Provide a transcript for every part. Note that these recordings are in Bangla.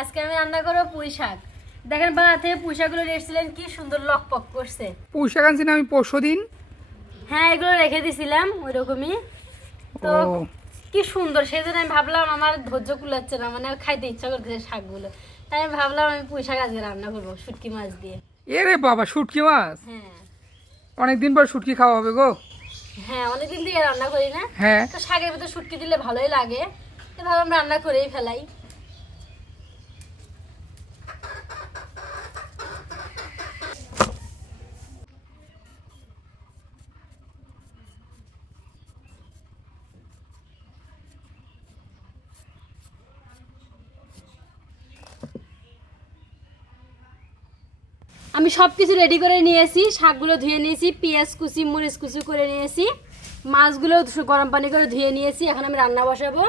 আজকে আমি রান্না করব পুঁই শাক। দেখেন বাড়া থেকে পুঁই শাকগুলো রেখেছিলেন কি সুন্দর লকপক করছে। পুঁই শাক আনছি না আমি পরশু দিন হ্যাঁ এগুলো রেখে দিছিলাম ওই রকমই তো কি সুন্দর সেই জন্য আমি ভাবলাম আমার ধৈর্য কুলাচ্ছে না মানে খাইতে ইচ্ছা করতেছে শাকগুলো। তাই আমি ভাবলাম আমি পুঁই শাক আজকে রান্না করব শুটকি মাছ দিয়ে। এ রে বাবা শুটকি মাছ? হ্যাঁ। অনেকদিন পর শুটকি খাওয়া হবে গো। হ্যাঁ অনেকদিন থেকে রান্না করি না। হ্যাঁ। তো শাকের ভিতরে শুটকি দিলে ভালোই লাগে। তো ভাবলাম রান্না করেই ফেলাই। আমি সব কিছু রেডি করে নিয়েছি, শাকগুলো ধুয়ে নিয়েছি, পেঁয়াজ কুচি, মরিচ কুচি করে নিয়েছি, মাছগুলো গরম পানি করে ধুয়ে নিয়েছি, এখন আমি রান্না বসাবো।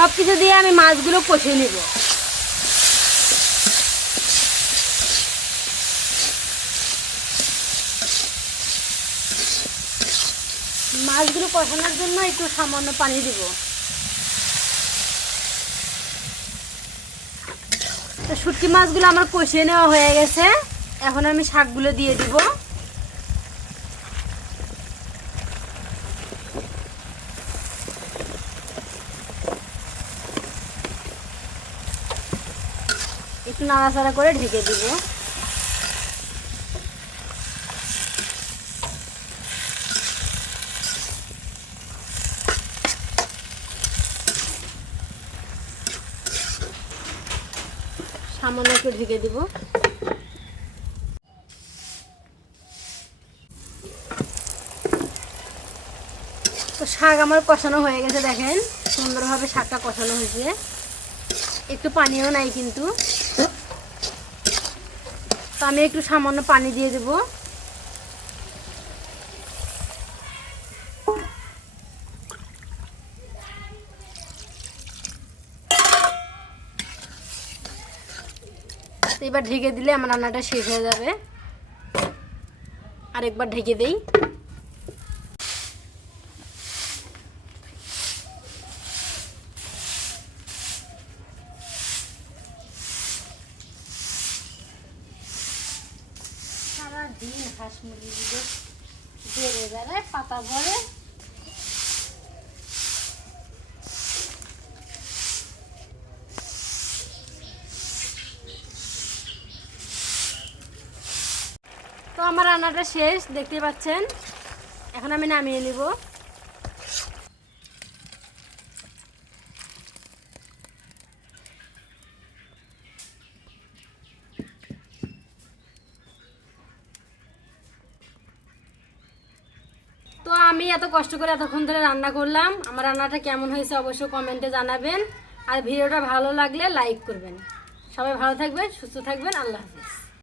সব কিছু দিয়ে আমি মাছগুলো কষিয়ে নেব। মাছগুলো কষানোর জন্য একটু সামান্য পানি দিব। তো শুটকি মাছগুলো আমার কষিয়ে নেওয়া হয়ে গেছে। এখন আমি শাকগুলো দিয়ে দিব। একটু নাড়াচাড়া করে ঢেকে দিব। সামান্য একটু ঢেকে দিব। তো শাক আমার কষানো হয়ে গেছে, দেখেন। সুন্দরভাবে শাকটা কষানো হয়েছে। একটু পানিও নাই কিন্তু। তো আমি একটু সামান্য পানি দিয়ে দেব। এবার ঢেকে দিলে আমার রান্নাটা শেষ হয়ে যাবে। আরেকবার ঢেকে দেই। সারাদিন হাঁস মুরগিগুলো বেড়ে বেড়ায় পাতা ভরে তো আমার রান্নাটা শেষ দেখতে পাচ্ছেন। এখন আমি নামিয়ে নিব। আমি এত কষ্ট করে এতক্ষণ ধরে রান্না করলাম। আমার রান্নাটা কেমন হয়েছে অবশ্যই কমেন্টে জানাবেন। আর ভিডিওটা ভালো লাগলে লাইক করবেন। সবাই ভালো থাকবেন, সুস্থ থাকবেন, আল্লাহ হাফিজ।